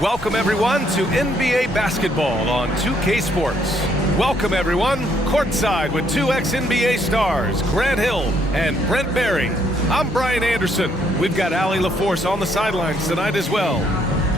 Welcome everyone to NBA basketball on 2K Sports. Welcome everyone, courtside with two ex-NBA stars, Grant Hill and Brent Barry. I'm Brian Anderson. We've got Allie LaForce on the sidelines tonight as well.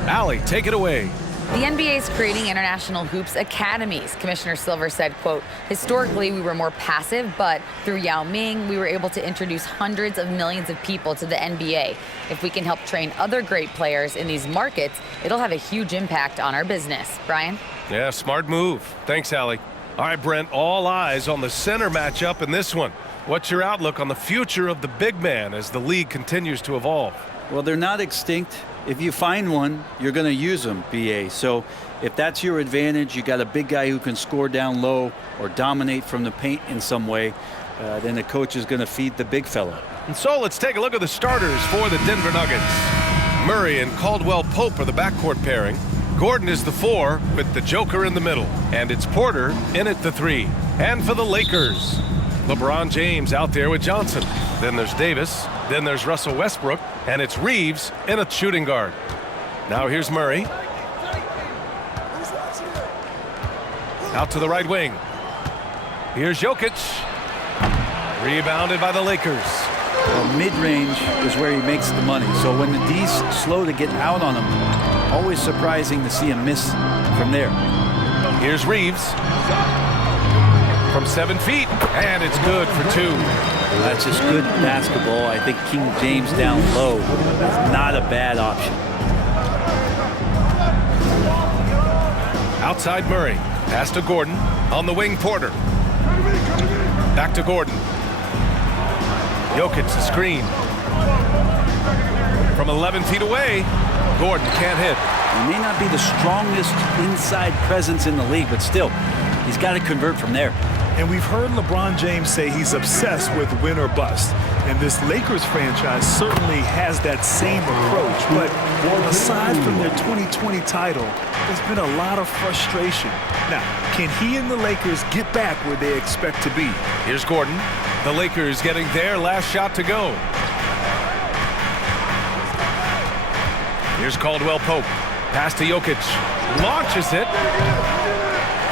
Allie, take it away. The NBA is creating international hoops academies. Commissioner Silver said, quote, historically we were more passive, but through Yao Ming, we were able to introduce hundreds of millions of people to the NBA. If we can help train other great players in these markets, it'll have a huge impact on our business. Brian? Yeah, smart move. Thanks, Allie. All right, Brent, all eyes on the center matchup in this one. What's your outlook on the future of the big man as the league continues to evolve? Well, they're not extinct. If you find one, you're going to use them, BA. So if that's your advantage, you got a big guy who can score down low or dominate from the paint in some way, then the coach is going to feed the big fella. And so let's take a look at the starters for the Denver Nuggets. Murray and Caldwell Pope are the backcourt pairing. Gordon is the 4 with the Joker in the middle. And it's Porter in at the 3. And for the Lakers, LeBron James out there with Johnson. Then there's Davis. Then there's Russell Westbrook. And it's Reeves in a shooting guard. Now here's Murray. Out to the right wing. Here's Jokic. Rebounded by the Lakers. Well, mid-range is where he makes the money. So when the D's slow to get out on him, always surprising to see him miss from there. Here's Reeves. From 7 feet, and it's good for 2. That's just good basketball. I think King James down low is not a bad option. Outside Murray. Pass to Gordon. On the wing, Porter. Back to Gordon. Jokic the screen. From 11 feet away, Gordon can't hit. He may not be the strongest inside presence in the league, but still, he's got to convert from there. And we've heard LeBron James say he's obsessed with win or bust. And this Lakers franchise certainly has that same approach. But aside from their 2020 title, there's been a lot of frustration. Now, can he and the Lakers get back where they expect to be? Here's Gordon. The Lakers getting their last shot to go. Here's Caldwell Pope. Pass to Jokic. Launches it.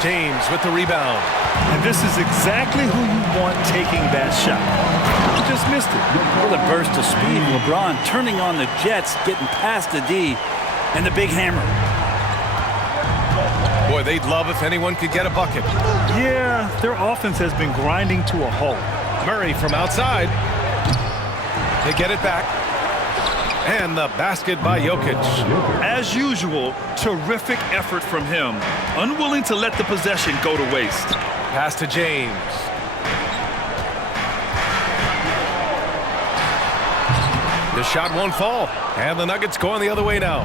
James with the rebound. And this is exactly who you want taking that shot. He just missed it. What a burst of speed. LeBron turning on the Jets, getting past the D, and the big hammer. Boy, they'd love if anyone could get a bucket. Yeah, their offense has been grinding to a halt. Murray from outside. They get it back. And the basket by Jokic. As usual, terrific effort from him. Unwilling to let the possession go to waste. Pass to James. The shot won't fall. And the Nuggets going the other way now.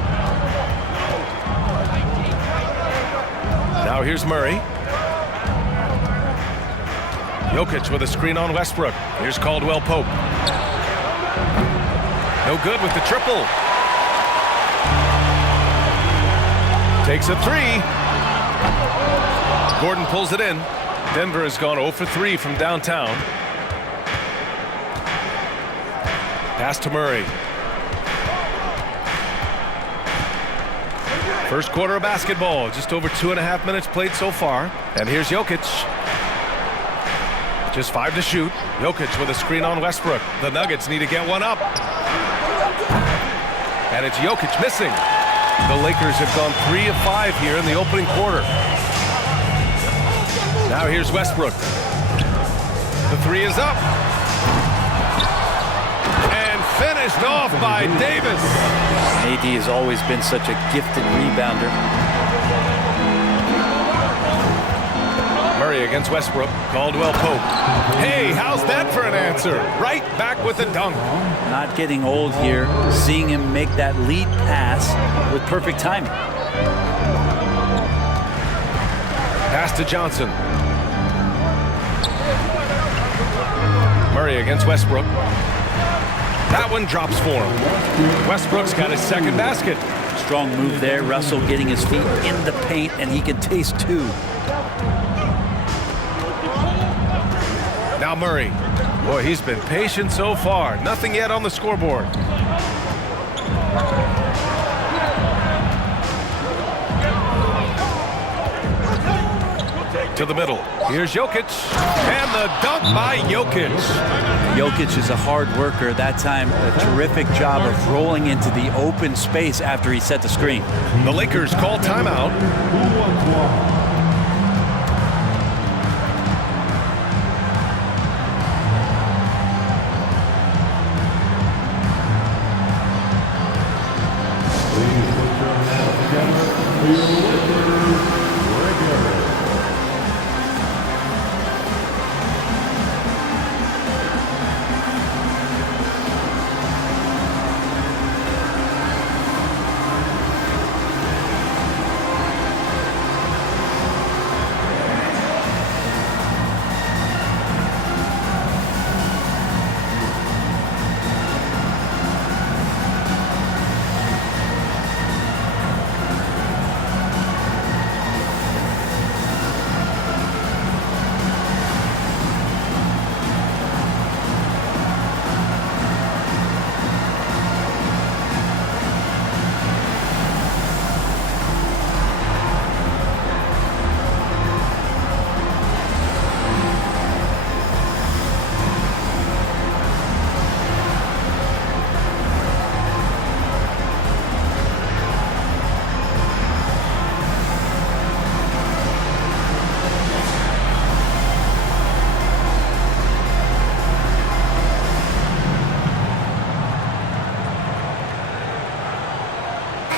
Now here's Murray. Jokic with a screen on Westbrook. Here's Caldwell Pope. No good with the triple. Takes a 3. Gordon pulls it in. Denver has gone 0 for 3 from downtown. Pass to Murray. First quarter of basketball. Just over 2.5 minutes played so far. And here's Jokic. Just 5 to shoot. Jokic with a screen on Westbrook. The Nuggets need to get one up. And it's Jokic missing. The Lakers have gone 3 of 5 here in the opening quarter. Now here's Westbrook. The 3 is up. And finished off by Davis. AD has always been such a gifted rebounder. Murray against Westbrook. Caldwell Pope. Hey, how's that for an answer? Right back with the dunk. Not getting old here. Seeing him make that lead pass with perfect timing. Pass to Johnson. Murray against Westbrook. That one drops for him. Westbrook's got his second basket. Strong move there. Russell getting his feet in the paint, and he can taste two. Now Murray. Boy, he's been patient so far. Nothing yet on the scoreboard. To the middle. Here's Jokic. And the dunk by Jokic. Jokic is a hard worker. That time, a terrific job of rolling into the open space after he set the screen. The Lakers call timeout.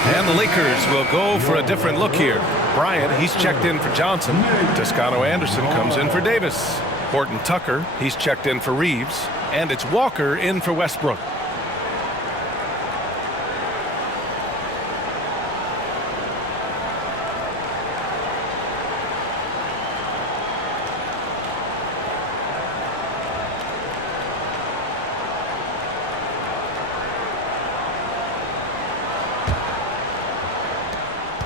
And the Lakers will go for a different look here. Bryant, he's checked in for Johnson. Toscano Anderson comes in for Davis. Horton Tucker, he's checked in for Reeves. And it's Walker in for Westbrook.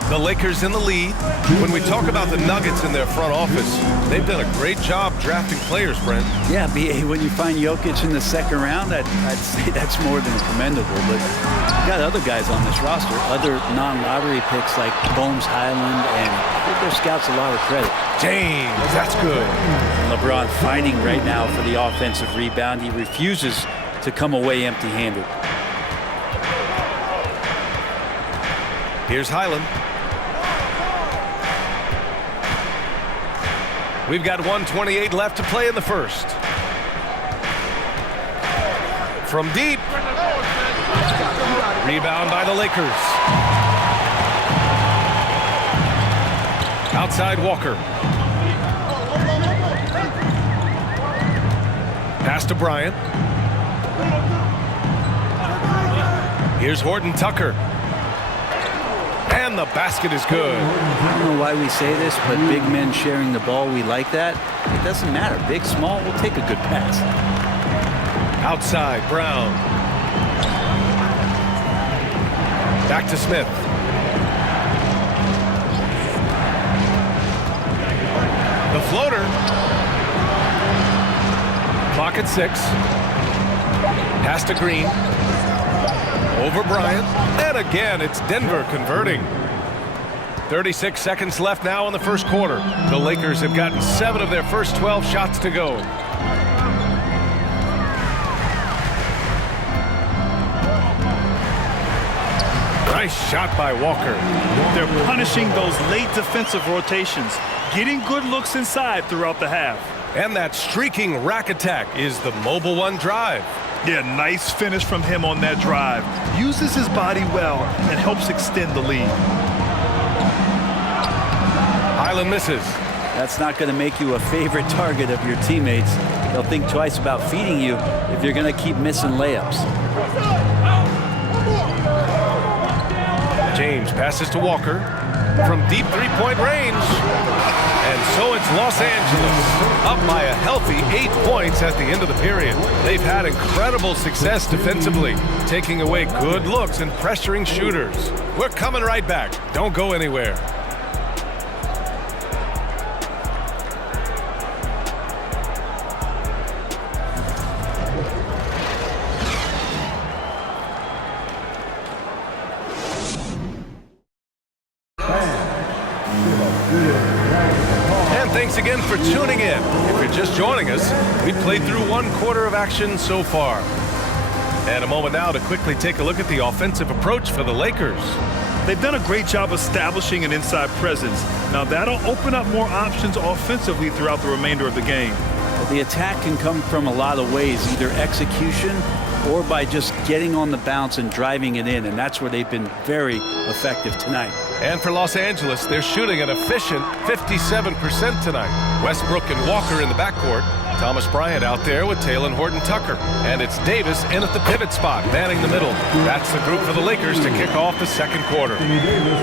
The Lakers in the lead. When we talk about the Nuggets in their front office, they've done a great job drafting players, Brent. Yeah, B.A., when you find Jokic in the second round, I'd say that's more than commendable. But you got other guys on this roster, other non-lottery picks like Bones Highland, and give their scouts a lot of credit. James, that's good. LeBron fighting right now for the offensive rebound. He refuses to come away empty-handed. Here's Highland. We've got 1:28 left to play in the first. From deep. Rebound by the Lakers. Outside Walker. Pass to Bryant. Here's Horton Tucker. And the basket is good. I don't know why we say this, but big men sharing the ball, we like that. It doesn't matter. Big, small, we'll take a good pass. Outside, Brown. Back to Smith. The floater. Clock at 6. Pass to Green. Over Bryant. And again, it's Denver converting. 36 seconds left now in the first quarter. The Lakers have gotten 7 of their first 12 shots to go. Nice shot by Walker. They're punishing those late defensive rotations, getting good looks inside throughout the half. And that streaking rack attack is the Mobile One drive. Yeah, nice finish from him on that drive. Uses his body well and helps extend the lead. Highland misses. That's not going to make you a favorite target of your teammates. They'll think twice about feeding you if you're going to keep missing layups. James passes to Walker. from deep three-point range. And so it's Los Angeles, up by a healthy 8 points at the end of the period. They've had incredible success defensively, taking away good looks and pressuring shooters. We're coming right back. Don't go anywhere. And thanks again for tuning in. If you're just joining us, we played through 1 quarter of action so far. And a moment now to quickly take a look at the offensive approach for the Lakers. They've done a great job establishing an inside presence. Now that'll open up more options offensively throughout the remainder of the game. The attack can come from a lot of ways, either execution or by just getting on the bounce and driving it in, and that's where they've been very effective tonight. And for Los Angeles, they're shooting an efficient 57% tonight. Westbrook and Walker in the backcourt. Thomas Bryant out there with Talen Horton-Tucker. And it's Davis in at the pivot spot, manning the middle. That's the group for the Lakers to kick off the second quarter.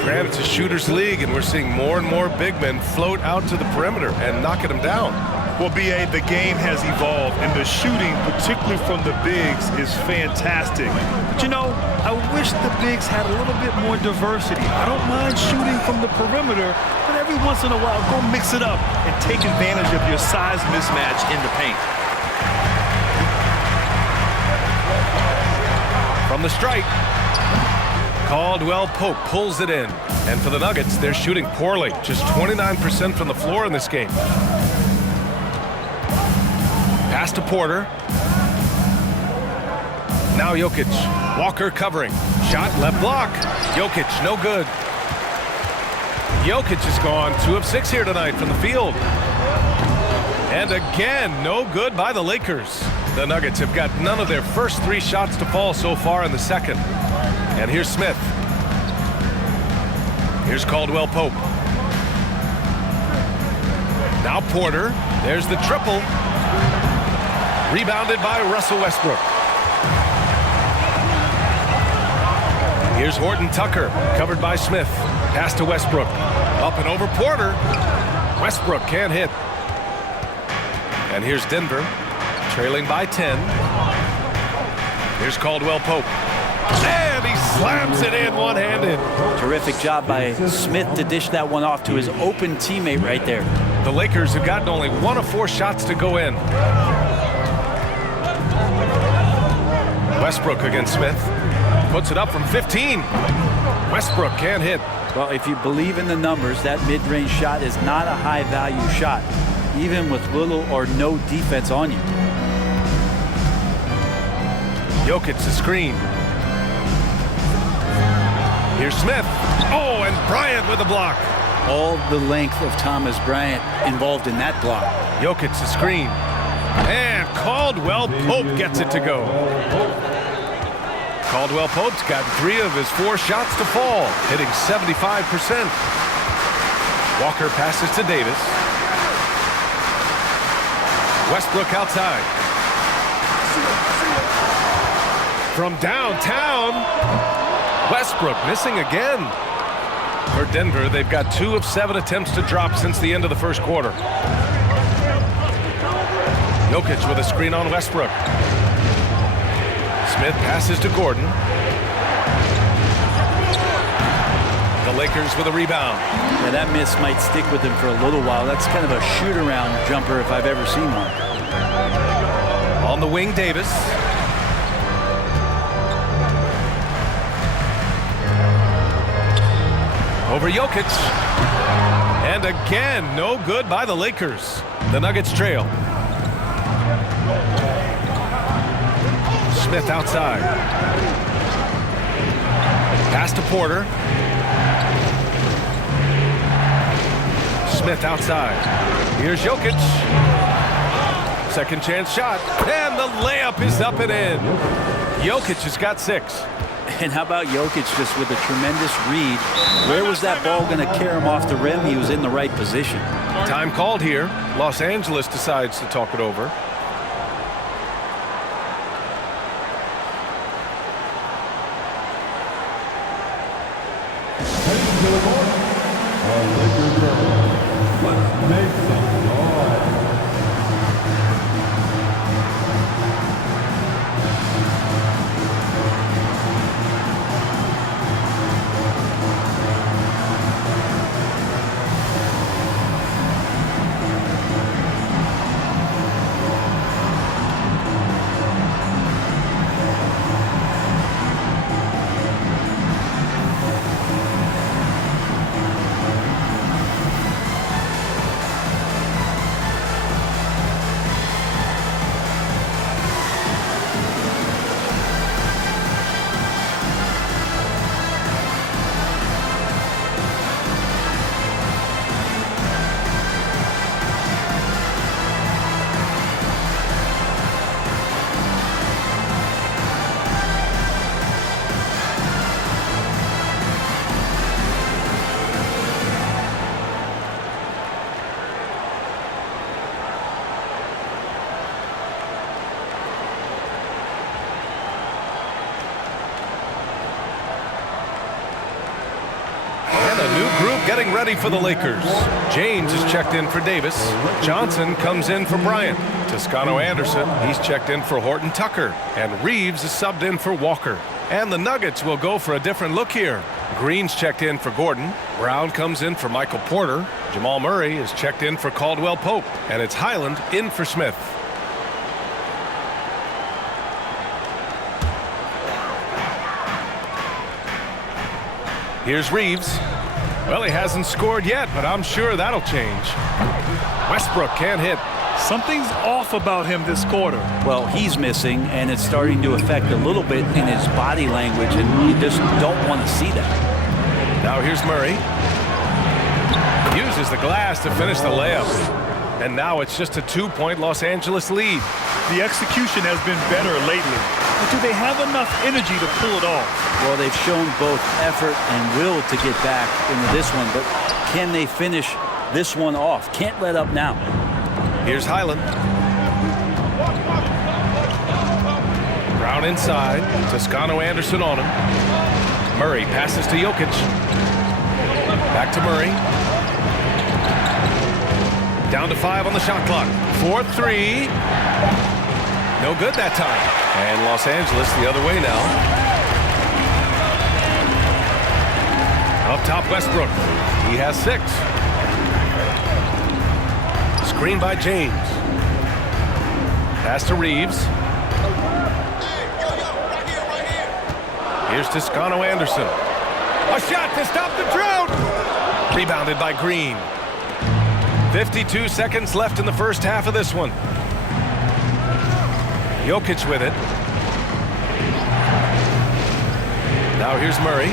Granted, it's a shooter's league, and we're seeing more and more big men float out to the perimeter and knocking them down. Well, B.A., the game has evolved, and the shooting, particularly from the bigs, is fantastic. But, you know, I wish the bigs had a little bit more diversity. I don't mind shooting from the perimeter, but every once in a while, go mix it up and take advantage of your size mismatch in the paint. From the stripe, Caldwell Pope pulls it in. And for the Nuggets, they're shooting poorly, just 29% from the floor in this game. Pass to Porter. Now Jokic. Walker covering. Shot left block. Jokic, no good. Jokic is gone 2 of 6 here tonight from the field. And again, no good by the Lakers. The Nuggets have got none of their first 3 shots to fall so far in the second. And here's Smith. Here's Caldwell Pope. Now Porter. There's the triple. Rebounded by Russell Westbrook. Here's Horton-Tucker, covered by Smith. Pass to Westbrook. Up and over Porter. Westbrook can't hit. And here's Denver, trailing by 10. Here's Caldwell Pope. And he slams it in one-handed. Terrific job by Smith to dish that one off to his open teammate right there. The Lakers have gotten only 1 of 4 shots to go in. Westbrook against Smith. Puts it up from 15. Westbrook can't hit. Well, if you believe in the numbers, that mid-range shot is not a high-value shot, even with little or no defense on you. Jokic the screen. Here's Smith. Oh, and Bryant with a block. All the length of Thomas Bryant involved in that block. Jokic the screen. And Caldwell Pope gets it to go. Caldwell Pope's got 3 of his 4 shots to fall, hitting 75%. Walker passes to Davis. Westbrook outside. From downtown, Westbrook missing again. For Denver, they've got 2 of 7 attempts to drop since the end of the first quarter. Jokic with a screen on Westbrook. Smith passes to Gordon. The Lakers with a rebound. Yeah, that miss might stick with him for a little while. That's kind of a shoot-around jumper if I've ever seen one. On the wing, Davis. Over Jokic. And again, no good by the Lakers. The Nuggets trail. Smith outside. Pass to Porter. Smith outside. Here's Jokic. Second chance shot. And the layup is up and in. Jokic has got 6. And how about Jokic just with a tremendous read? Where was that ball going to carry him off the rim? He was in the right position. Time called here. Los Angeles decides to talk it over. getting ready for the Lakers. James is checked in for Davis. Johnson comes in for Bryant. Toscano Anderson, he's checked in for Horton Tucker. And Reeves is subbed in for Walker. And the Nuggets will go for a different look here. Green's checked in for Gordon. Brown comes in for Michael Porter. Jamal Murray is checked in for Caldwell Pope. And it's Highland in for Smith. Here's Reeves. Well, he hasn't scored yet, but I'm sure that'll change. Westbrook can't hit. Something's off about him this quarter. Well, he's missing, and it's starting to affect a little bit in his body language, and you just don't want to see that. Now here's Murray. Uses the glass to finish the layup. And now it's just a 2-point Los Angeles lead. The execution has been better lately. But do they have enough energy to pull it off? Well, they've shown both effort and will to get back into this one, but can they finish this one off? Can't let up now. Here's Highland. Brown inside. Toscano Anderson on him. Murray passes to Jokic. Back to Murray. Down to 5 on the shot clock. 4-3. No good that time. And Los Angeles the other way now. Up top, Westbrook. He has 6. Screen by James. Pass to Reeves. Here's Toscano Anderson. A shot to stop the drought. Rebounded by Green. 52 seconds left in the first half of this one. Jokic with it. Now here's Murray.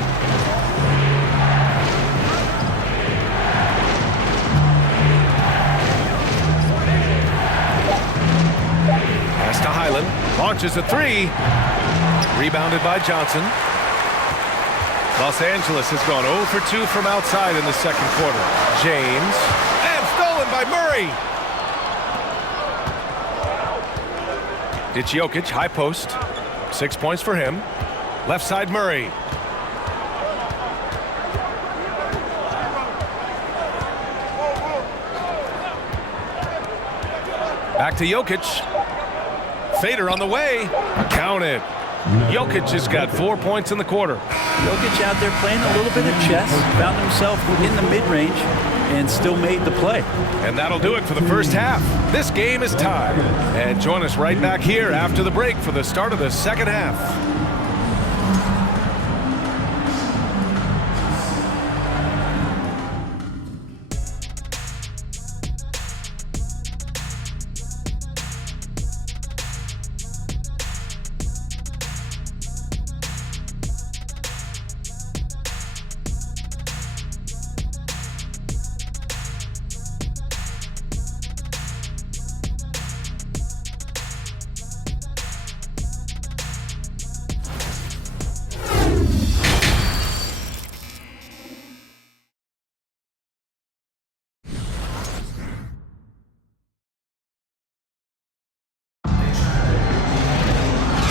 Pass to Highland. Launches a 3. Rebounded by Johnson. Los Angeles has gone 0 for 2 from outside in the second quarter. James. And stolen by Murray. It's Jokic, high post. 6 points for him. Left side Murray. Back to Jokic. Fader on the way. Count it. Jokic has got 4 points in the quarter. Jokic out there playing a little bit of chess, found himself in the mid-range, and still made the play. And that'll do it for the first half. This game is tied. And join us right back here after the break for the start of the second half.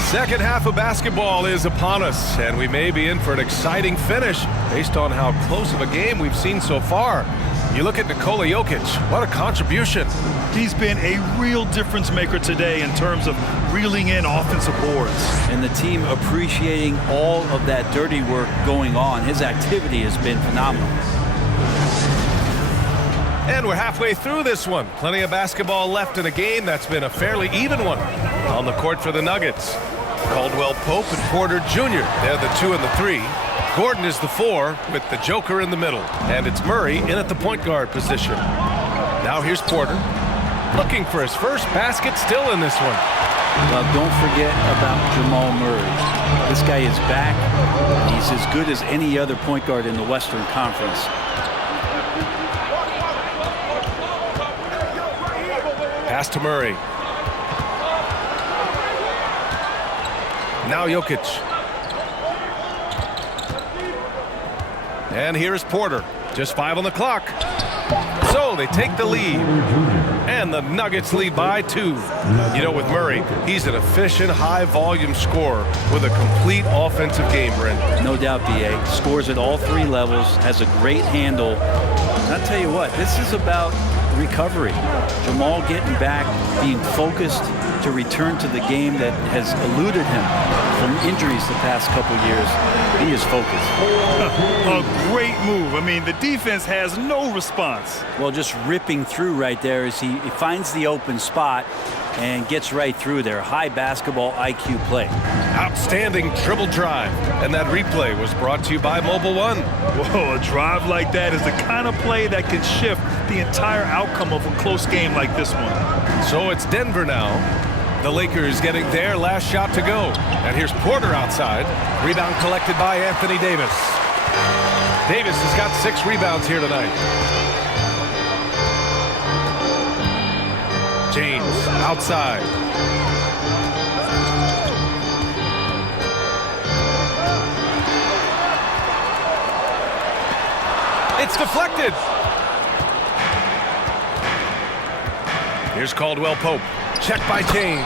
Second half of basketball is upon us, and we may be in for an exciting finish based on how close of a game we've seen so far. You look at Nikola Jokic, what a contribution. He's been a real difference maker today in terms of reeling in offensive boards. And the team appreciating all of that dirty work going on. His activity has been phenomenal. And we're halfway through this one. Plenty of basketball left in a game that's been a fairly even one. On the court for the Nuggets, Caldwell Pope and Porter Jr. They're the 2 and the 3. Gordon is the 4 with the Joker in the middle. And it's Murray in at the point guard position. Now here's Porter. Looking for his first basket still in this one. Well, don't forget about Jamal Murray. This guy is back. He's as good as any other point guard in the Western Conference. Pass to Murray. Now Jokic. And here's Porter. Just 5 on the clock. So they take the lead. And And the Nuggets lead by 2. You know, with Murray, he's an efficient, high-volume scorer with a complete offensive game, Brent. No doubt, B.A. Scores at all 3 levels, has a great handle. And I'll tell you what, this is about recovery. Jamal getting back, being focused to return to the game that has eluded him from injuries the past couple years. He is focused. A great move. I mean, the defense has no response. Well, just ripping through right there as he finds the open spot and gets right through there. High basketball IQ play. Outstanding dribble drive. And that replay was brought to you by Mobile One. Whoa, a drive like that is the kind of play that can shift the entire outcome of a close game like this one. So it's Denver now. The Lakers getting their last shot to go. And here's Porter outside. Rebound collected by Anthony Davis. Davis has got 6 rebounds here tonight. James outside. It's deflected. Here's Caldwell Pope. Check by James.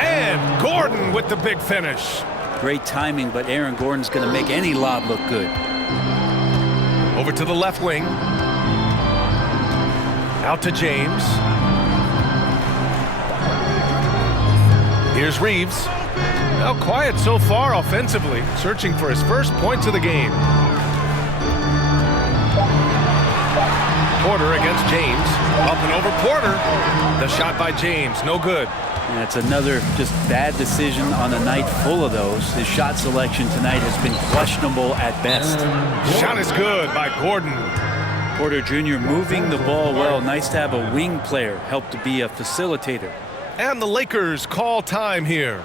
And Gordon with the big finish. Great timing, but Aaron Gordon's going to make any lob look good. Over to the left wing. Out to James. Here's Reeves. Now quiet so far offensively, searching for his first points of the game. Porter against James. Up and over Porter. The shot by James, no good. And it's another just bad decision on a night full of those. His shot selection tonight has been questionable at best. Shot is good by Gordon. Porter Jr. moving the ball well. Nice to have a wing player help to be a facilitator. And the Lakers call time here.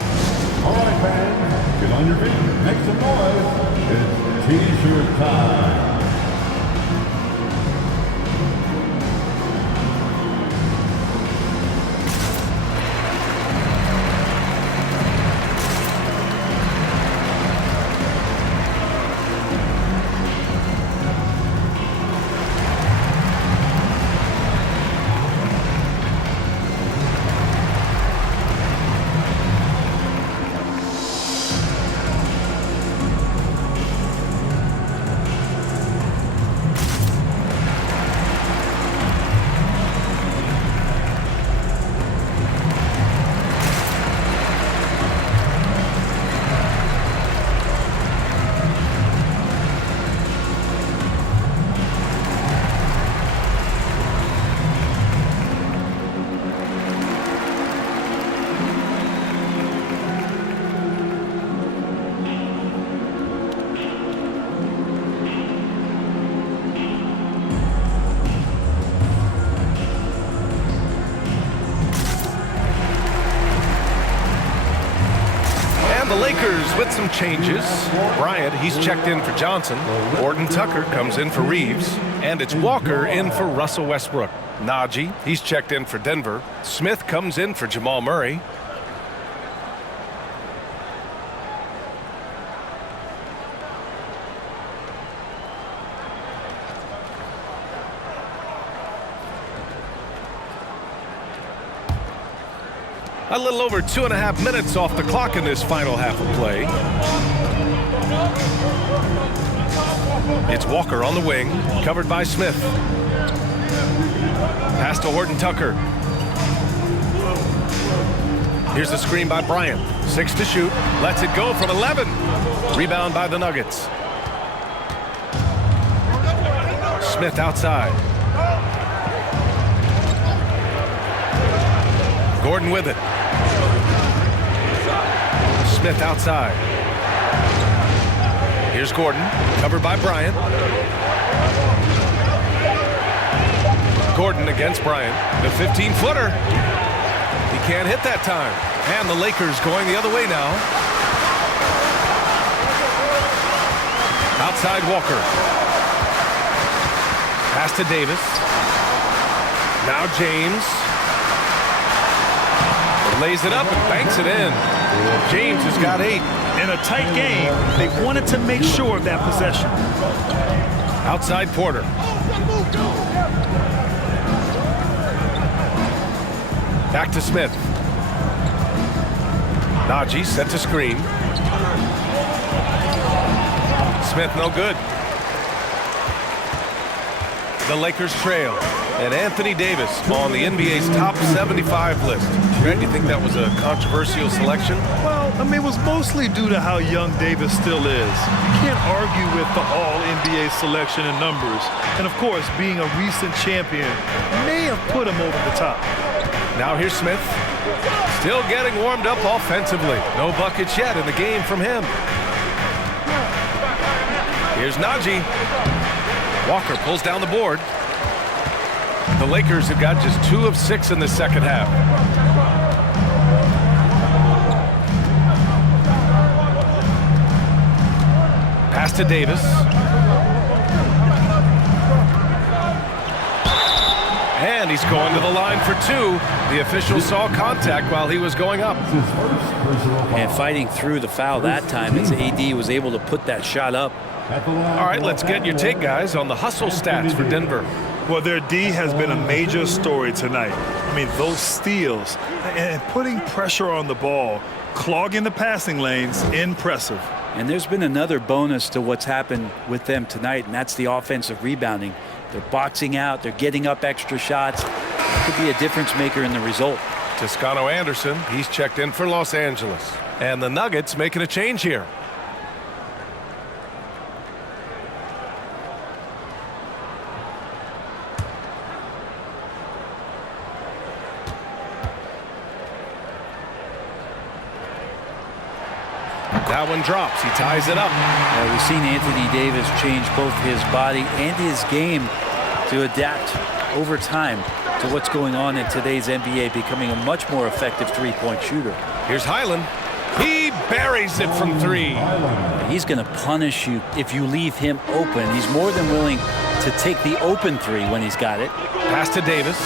All right, fans, get on your feet, make some noise. It's T-shirt time. The Lakers with some changes. Bryant, he's checked in for Johnson. Gordon Tucker comes in for Reeves. And it's Walker in for Russell Westbrook. Najee, he's checked in for Denver. Smith comes in for Jamal Murray. A little over 2.5 minutes off the clock in this final half of play. It's Walker on the wing, covered by Smith. Pass to Horton Tucker. Here's the screen by Bryant. 6 to shoot. Lets it go from 11. Rebound by the Nuggets. Smith outside. Gordon with it. Smith outside. Here's Gordon, covered by Bryant. Gordon against Bryant. The 15-footer. He can't hit that time. And the Lakers going the other way now. Outside Walker. Pass to Davis. Now James. Lays it up and banks it in. James has got 8. In a tight game, they wanted to make sure of that possession. Outside Porter. Back to Smith. Najee set to screen. Smith no good. The Lakers trail. And Anthony Davis on the NBA's top 75 list. Grant, do you think that was a controversial selection? Well, I mean, it was mostly due to how young Davis still is. You can't argue with the all-NBA selection and numbers. And, of course, being a recent champion may have put him over the top. Now here's Smith. Still getting warmed up offensively. No buckets yet in the game from him. Here's Najee. Walker pulls down the board. The Lakers have got just 2 of 6 in the second half. Pass to Davis. And he's going to the line for 2. The official saw contact while he was going up. And fighting through the foul that time as AD was able to put that shot up. All right, let's get your take, guys, on the hustle stats for Denver. Well, their D has been a major story tonight. I mean, those steals and putting pressure on the ball, clogging the passing lanes, impressive. And there's been another bonus to what's happened with them tonight, and that's the offensive rebounding. They're boxing out, they're getting up extra shots. It could be a difference maker in the result. Toscano Anderson, he's checked in for Los Angeles. And the Nuggets making a change here. That one drops. He ties it up. We've seen Anthony Davis change both his body and his game to adapt over time to what's going on in today's NBA, becoming a much more effective three-point shooter. Here's Highland. He buries it from 3. He's going to punish you if you leave him open. He's more than willing to take the open 3 when he's got it. Pass to Davis.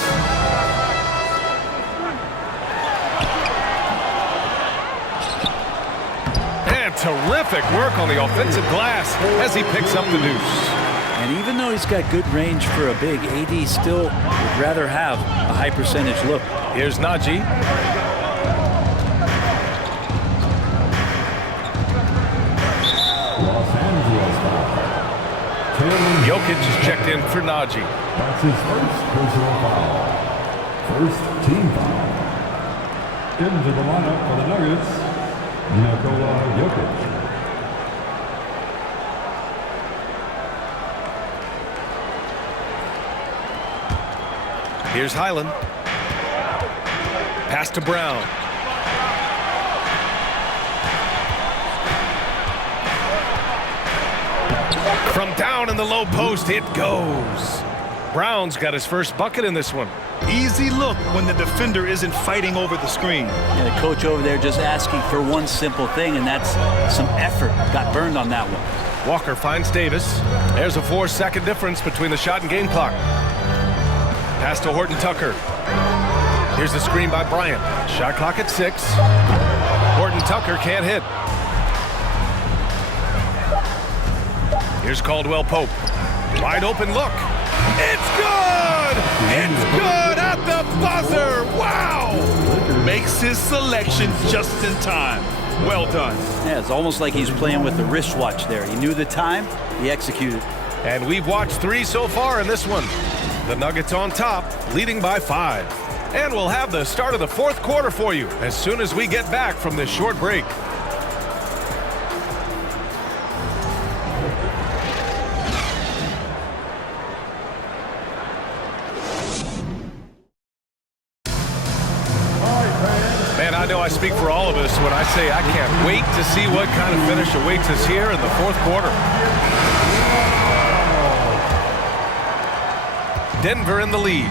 Terrific work on the offensive glass as he picks up the deuce. And even though he's got good range for a big, AD still would rather have a high percentage look. Here's Najee. Los Angeles foul. Jokic is checked in for Najee. That's his first personal foul. First team foul. Into the lineup for the Nuggets, Nikola Jokic. Here's Highland. Pass to Brown. From down in the low post, it goes. Brown's got his first bucket in this one. Easy look when the defender isn't fighting over the screen. And the coach over there just asking for one simple thing, and that's some effort. Got burned on that one. Walker finds Davis. There's a 4-second difference between the shot and game clock. Pass to Horton Tucker. Here's the screen by Bryant. Shot clock at 6. Horton Tucker can't hit. Here's Caldwell Pope. Wide open look. It's good! It's good at the buzzer! Wow! Makes his selection just in time. Well done. Yeah, it's almost like he's playing with the wristwatch there. He knew the time, he executed. And we've watched 3 so far in this one. The Nuggets on top, leading by 5. And we'll have the start of the 4th quarter for you as soon as we get back from this short break. Man, I know I speak for all of us when I say I can't wait to see what kind of finish awaits us here in the 4th quarter. Denver in the lead.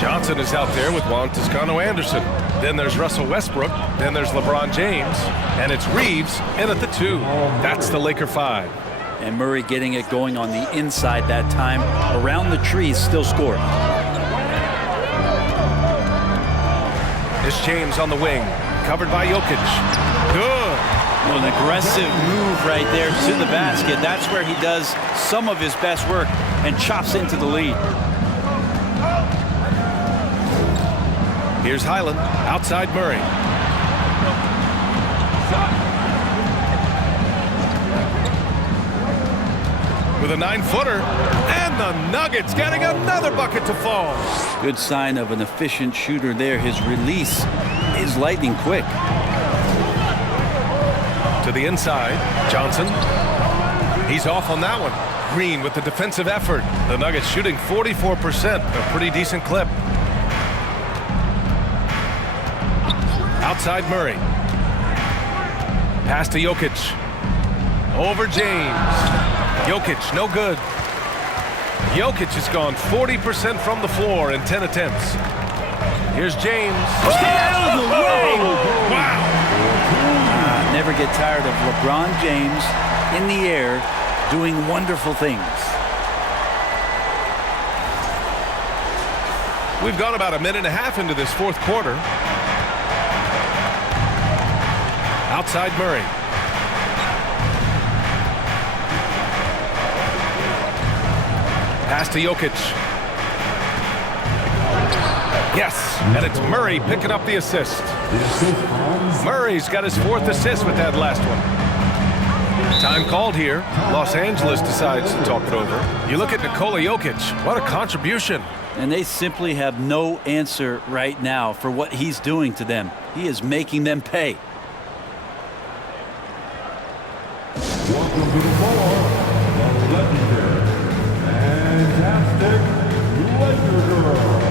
Johnson is out there with Juan Toscano Anderson. Then there's Russell Westbrook. Then there's LeBron James. And it's Reeves in at the 2. That's the Laker 5. And Murray getting it going on the inside that time. Around the trees, still scoring. It's James on the wing. Covered by Jokic. Good. Well, an aggressive move right there to the basket. That's where he does some of his best work and chops into the lead. Here's Highland, outside Murray. With a 9-footer, and the Nuggets getting another bucket to fall. Good sign of an efficient shooter there. His release is lightning quick. To the inside, Johnson. He's off on that one. Green with the defensive effort. The Nuggets shooting 44%, a pretty decent clip. Outside Murray. Pass to Jokic. Over James. Jokic, no good. Jokic has gone 40% from the floor in 10 attempts. Here's James. Out of the way! Wow! Never get tired of LeBron James in the air doing wonderful things. We've gone about a minute and a half into this fourth quarter. Outside Murray. Pass to Jokic. Yes, and it's Murray picking up the assist. Murray's got his fourth assist with that last one. Time called here. Los Angeles decides to talk it over. You look at Nikola Jokic. What a contribution. And they simply have no answer right now for what he's doing to them. He is making them pay. Welcome to the floor, the legendary, fantastic Laker Girl.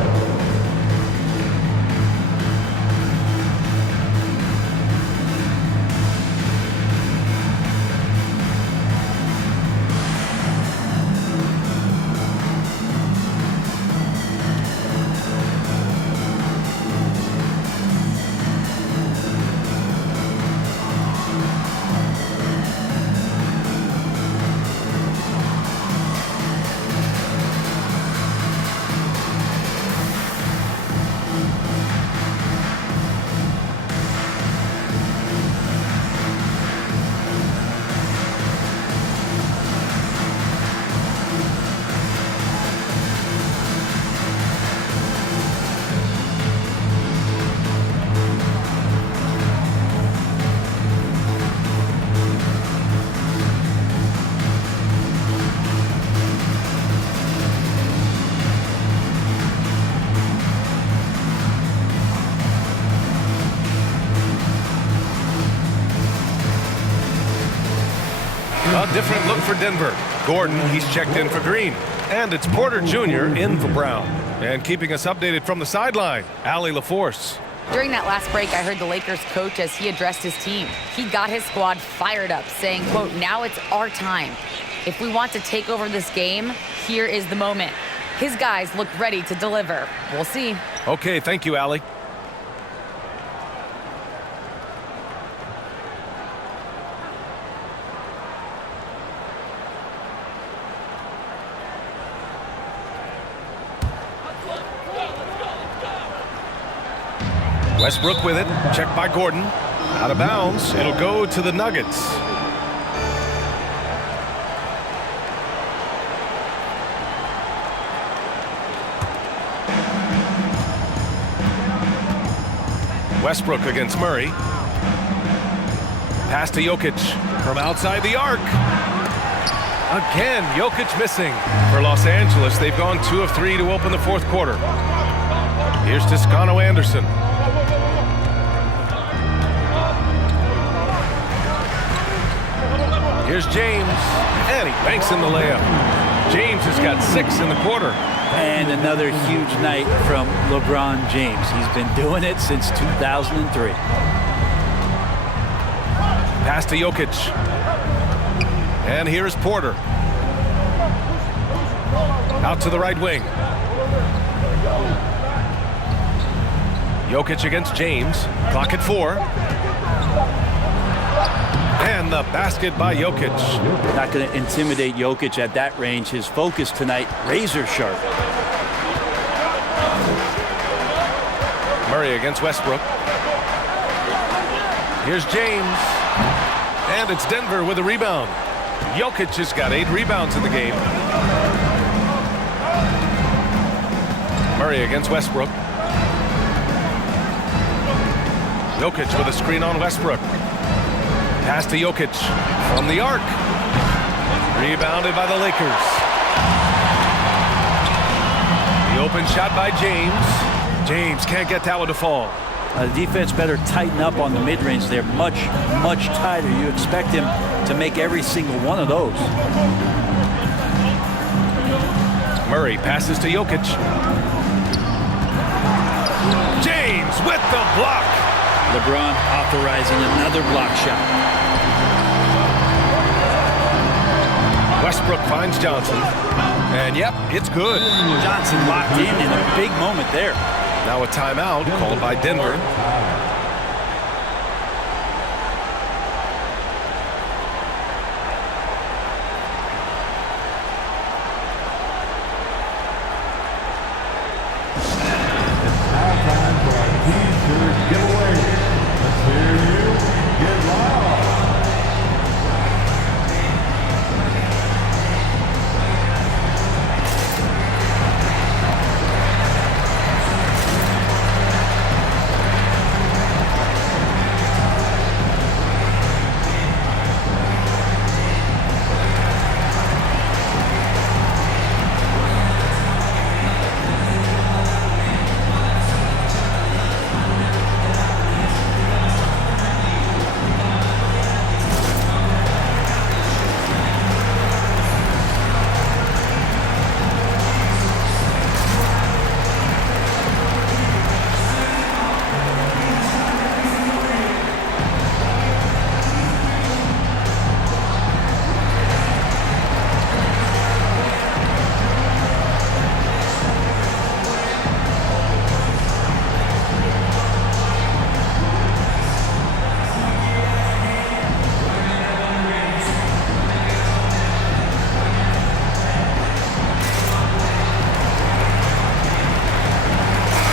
A different look for Denver. Gordon, he's checked in for Green. And it's Porter Jr. in for Brown. And keeping us updated from the sideline, Allie LaForce. During that last break, I heard the Lakers coach as he addressed his team. He got his squad fired up, saying, quote, "Now it's our time. If we want to take over this game, here is the moment." His guys look ready to deliver. We'll see. Okay, thank you, Allie. Westbrook with it, checked by Gordon. Out of bounds, it'll go to the Nuggets. Westbrook against Murray. Pass to Jokic from outside the arc. Again, Jokic missing. For Los Angeles, they've gone 2 of 3 to open the fourth quarter. Here's Toscano Anderson. Here's James, and he banks in the layup. James has got 6 in the quarter. And another huge night from LeBron James. He's been doing it since 2003. Pass to Jokic. And here's Porter. Out to the right wing. Jokic against James. Clock at 4. And the basket by Jokic. Not going to intimidate Jokic at that range. His focus tonight, razor sharp. Murray against Westbrook. Here's James. And it's Denver with a rebound. Jokic has got 8 rebounds in the game. Murray against Westbrook. Jokic with a screen on Westbrook. Pass to Jokic from the arc. Rebounded by the Lakers. The open shot by James. James can't get that one to fall. The defense better tighten up on the mid-range. They're much, much tighter. You expect him to make every single one of those. Murray passes to Jokic. James with the block. LeBron authorizing another block shot. Westbrook finds Johnson. And yep, it's good. Johnson locked in a big moment there. Now a timeout called by Denver. Halftime for our T-shirt giveaway. Let's hear you get loud.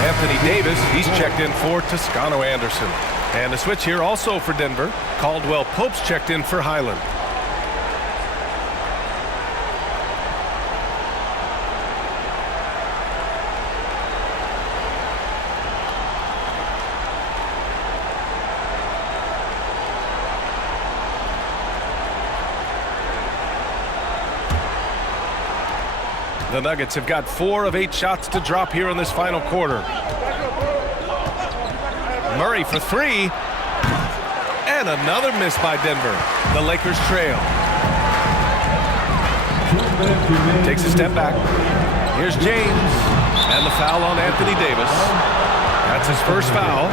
Anthony Davis, he's checked in for Toscano Anderson. And a switch here also for Denver. Caldwell Pope's checked in for Highland. The Nuggets have got 4 of 8 shots to drop here in this final quarter. Murray for 3. And another miss by Denver. The Lakers trail. Takes a step back. Here's James. And the foul on Anthony Davis. That's his first foul.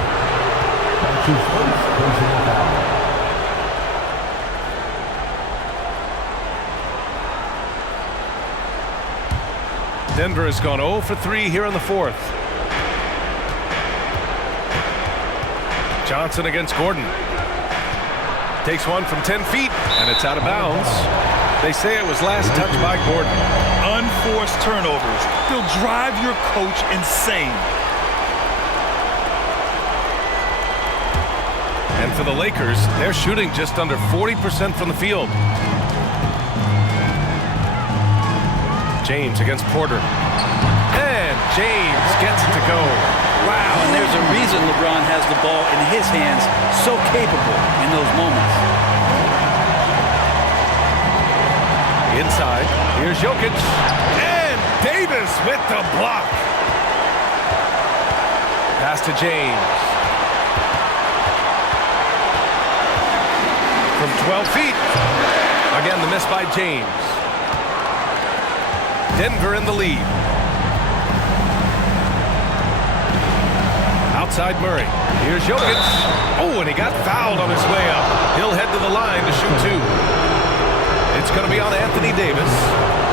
That's his first personal foul. Denver has gone 0 for 3 here in the fourth. Johnson against Gordon. Takes one from 10 feet, and it's out of bounds. They say it was last touched by Gordon. Unforced turnovers. They'll drive your coach insane. And for the Lakers, they're shooting just under 40% from the field. James against Porter. And James gets it to go. Wow, and there's a reason LeBron has the ball in his hands, so capable in those moments. Inside, here's Jokic. And Davis with the block. Pass to James. From 12 feet. Again, the miss by James. Denver in the lead. Outside Murray. Here's Jokic. Oh, and he got fouled on his way up. He'll head to the line to shoot 2. It's going to be on Anthony Davis.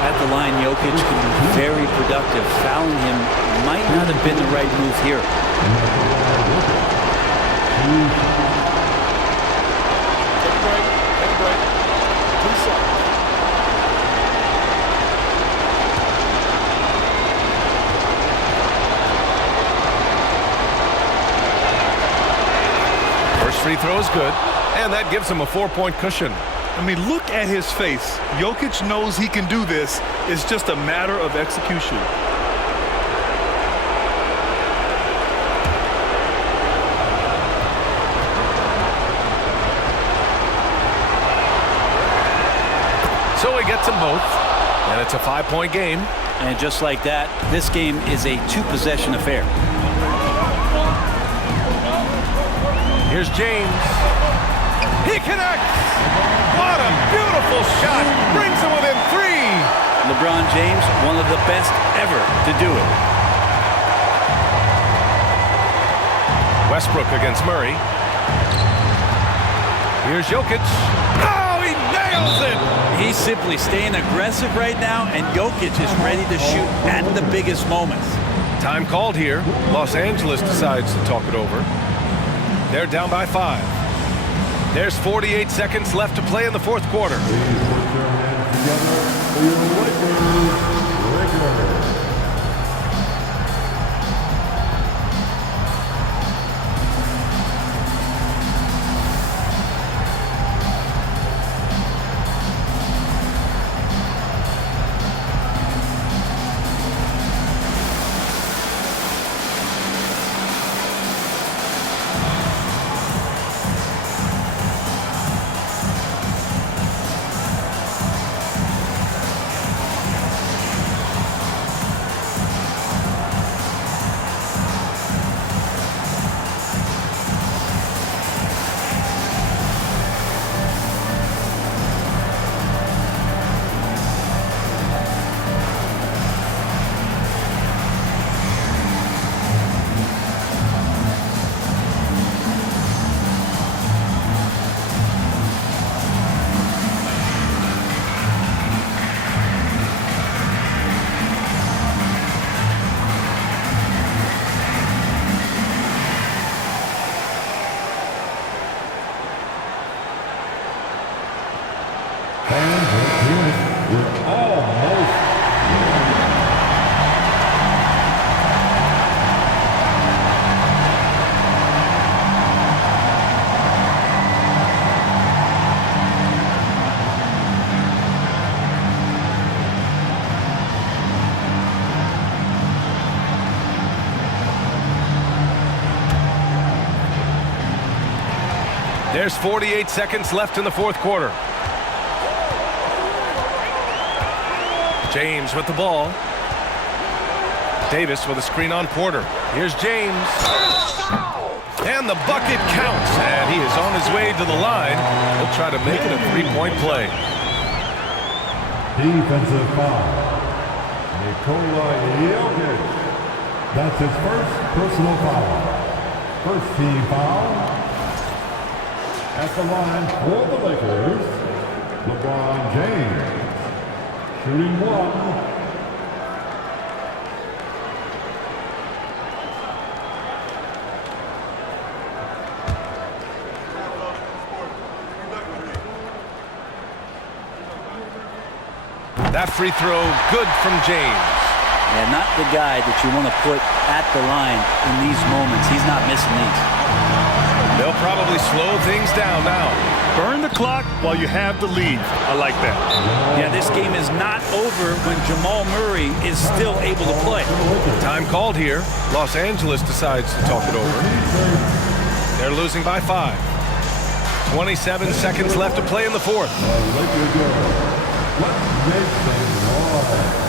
At the line, Jokic can be very productive. Fouling him might not have been the right move here. Take a break. 2 seconds. First free throw is good, and that gives him a 4-point cushion. I mean, look at his face. Jokic knows he can do this. It's just a matter of execution. gets them both, and it's a 5-point game. And just like that, this game is a 2-possession affair. Here's James. He connects. What a beautiful shot. Brings him within 3. LeBron James, one of the best ever to do it. Westbrook against Murray. Here's Jokic. Oh, he nails it. He's simply staying aggressive right now, and Jokic is ready to shoot at the biggest moments. Time called here. Los Angeles decides to talk it over. They're down by 5. There's 48 seconds left to play in the fourth quarter. Please put your hands together for your Lakers. There's 48 seconds left in the fourth quarter. James with the ball. Davis with a screen on Porter. Here's James. And the bucket counts. And he is on his way to the line. He'll try to make it a 3-point play. Defensive foul. Nikola Jokic. That's his first personal foul. First team foul. At the line for the Lakers, LeBron James. Shooting 1. That free throw, good from James. Yeah, not the guy that you want to put at the line in these moments. He's not missing these. They'll probably slow things down now. Burn the clock while you have the lead. I like that. Yeah, this game is not over when Jamal Murray is still able to play. Time called here. Los Angeles decides to talk it over. They're losing by 5. 27 seconds left to play in the fourth. Let's make some noise.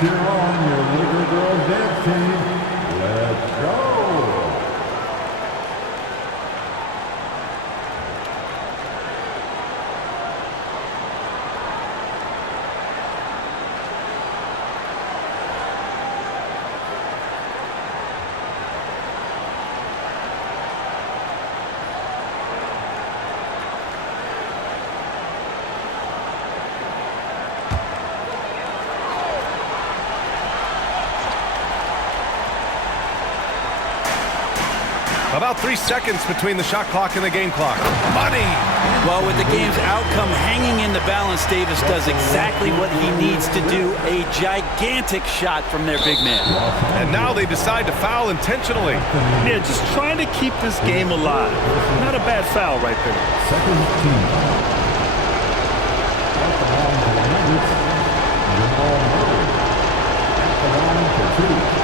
Cheer on your Laker girls. team, let's go. About 3 seconds between the shot clock and the game clock. Money! Well, with the game's outcome hanging in the balance, Davis does exactly what he needs to do. A gigantic shot from their big man. And now they decide to foul intentionally. Yeah, just trying to keep this game alive. Not a bad foul right there. Second team. At the line for the Nuggets, Jamal Murray. At the line for 2.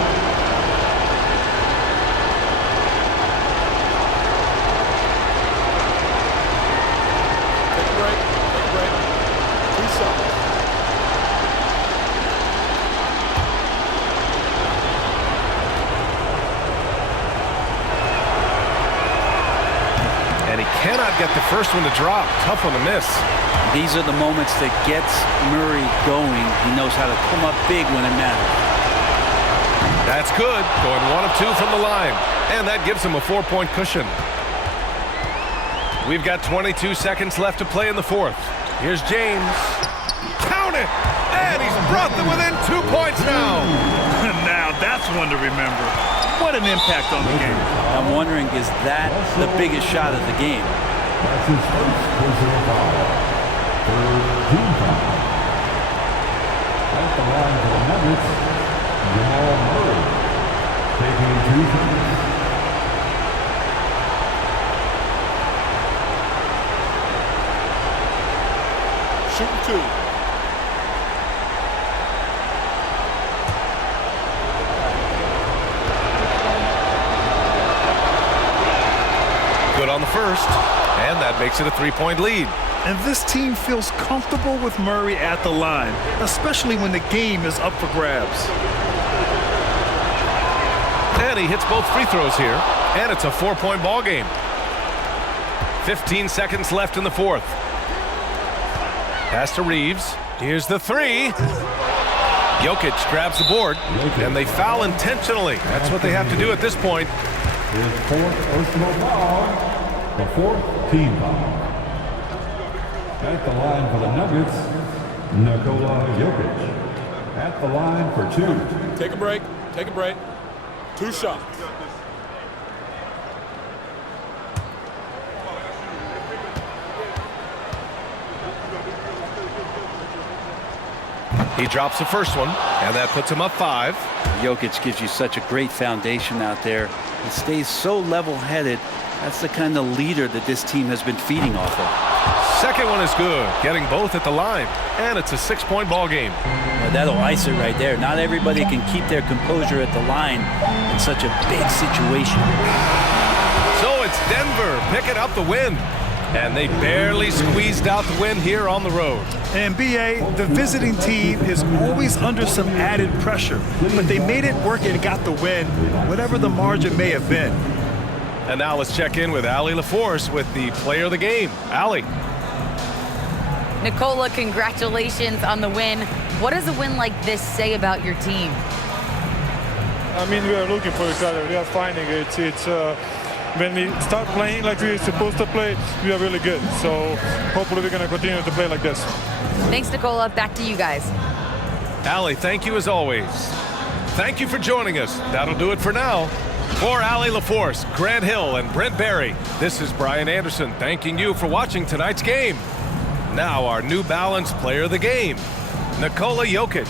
Cannot get the first one to drop. Tough one to miss. These are the moments that gets Murray going. He knows how to come up big when it matters. That's good. Going 1 of 2 from the line. And that gives him a 4-point cushion. We've got 22 seconds left to play in the fourth. Here's James. Count it! And he's brought them within 2 points now. Now that's one to remember. What an impact on the game. I'm wondering, is that the biggest shot of the game? That's his first personal foul. Third team foul. At the line for the Nuggets, Jamal Murray. Taking 2 shots. Shooting 2. On the first, and that makes it a 3-point lead. And this team feels comfortable with Murray at the line, especially when the game is up for grabs. And he hits both free throws here, and it's a 4-point ball game. 15 seconds left in the fourth. Pass to Reeves. Here's the 3. Jokic grabs the board, and they foul intentionally. That's what they have to do at this point. His fourth personal foul. The 4th team foul. At the line for the Nuggets, Nikola Jokic. At the line for 2. Take a break. Take a break. 2 shots. He drops the first one, and that puts him up 5. Jokic gives you such a great foundation out there. He stays so level-headed. That's the kind of leader that this team has been feeding off of. Second one is good, getting both at the line, and it's a 6-point ball game. Well, that'll ice it right there. Not everybody can keep their composure at the line in such a big situation. So it's Denver picking up the win, and they barely squeezed out the win here on the road. And BA, the visiting team is always under some added pressure, but they made it work and got the win, whatever the margin may have been. And now let's check in with Allie LaForce with the player of the game. Allie. Nikola, congratulations on the win. What does a win like this say about your team? I mean, we are looking for each other. We are finding it. When we start playing like we're supposed to play, we are really good. So hopefully we're going to continue to play like this. Thanks, Nikola. Back to you guys. Allie, thank you as always. Thank you for joining us. That'll do it for now. For Allie LaForce, Grant Hill, and Brent Barry, this is Brian Anderson thanking you for watching tonight's game. Now our New Balance player of the game, Nikola Jokic.